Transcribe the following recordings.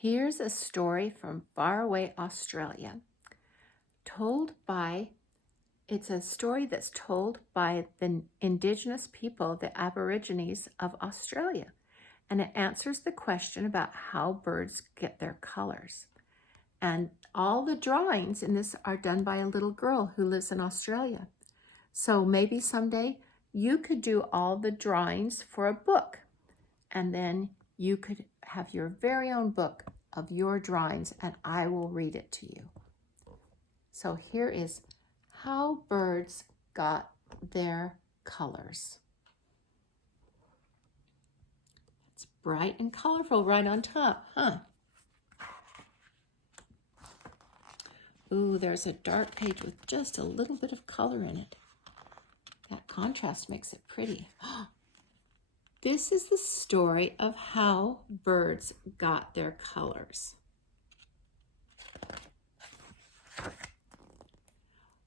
Here's a story from faraway Australia, it's a story that's told by the indigenous people, the Aborigines of Australia, and it answers the question about how birds get their colors. And all the drawings in this are done by a little girl who lives in Australia. So maybe someday you could do all the drawings for a book, and then you could have your very own book of your drawings, and I will read it to you. So here is how birds got their colors. It's bright and colorful right on top, huh? Ooh, there's a dark page with just a little bit of color in it. That contrast makes it pretty. This is the story of how birds got their colors.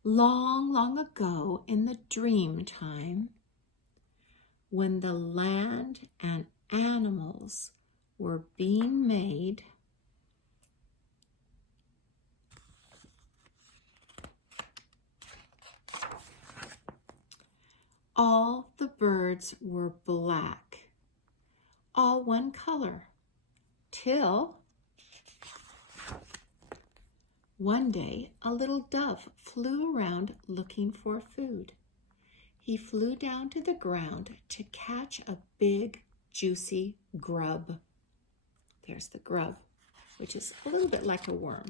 Long, long ago in the dream time, when the land and animals were being made, all the birds were black, all one color, till one day a little dove flew around looking for food. He flew down to the ground to catch a big, juicy grub. There's the grub, which is a little bit like a worm.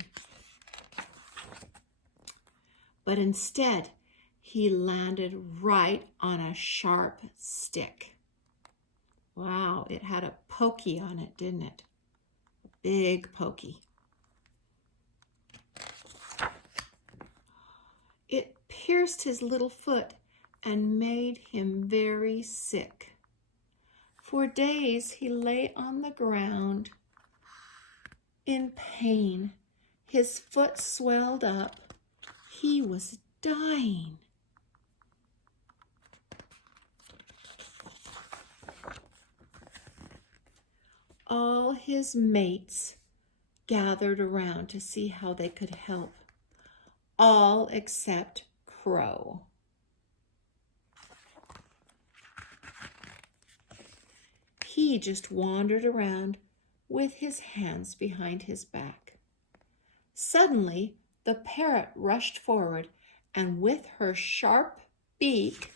But instead, he landed right on a sharp stick. Wow, it had a pokey on it, didn't it? A big pokey. It pierced his little foot and made him very sick. For days he lay on the ground in pain. His foot swelled up. He was dying. All his mates gathered around to see how they could help, all except Crow. He just wandered around with his hands behind his back. Suddenly, the parrot rushed forward, and with her sharp beak,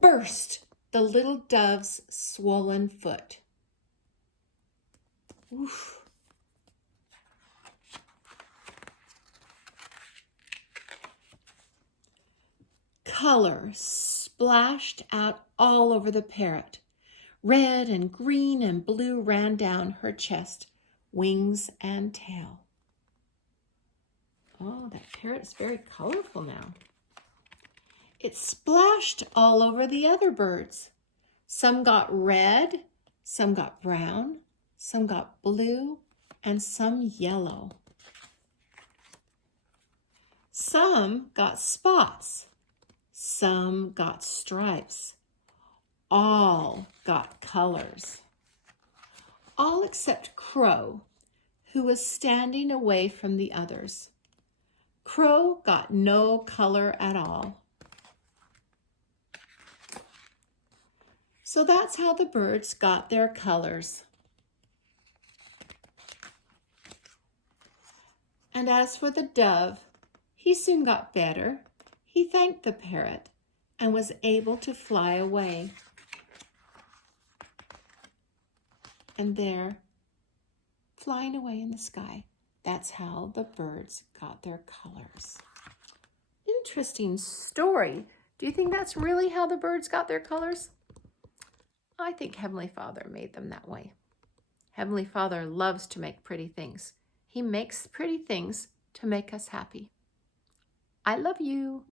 burst the little dove's swollen foot. Oof. Color splashed out all over the parrot. Red and green and blue ran down her chest, wings and tail. Oh, that parrot is very colorful now. It splashed all over the other birds. Some got red, some got brown, some got blue, and some yellow. Some got spots, some got stripes. All got colors. All except Crow, who was standing away from the others. Crow got no color at all. So that's how the birds got their colors. And as for the dove, he soon got better. He thanked the parrot and was able to fly away. And there, flying away in the sky, that's how the birds got their colors. Interesting story. Do you think that's really how the birds got their colors? I think Heavenly Father made them that way. Heavenly Father loves to make pretty things. He makes pretty things to make us happy. I love you.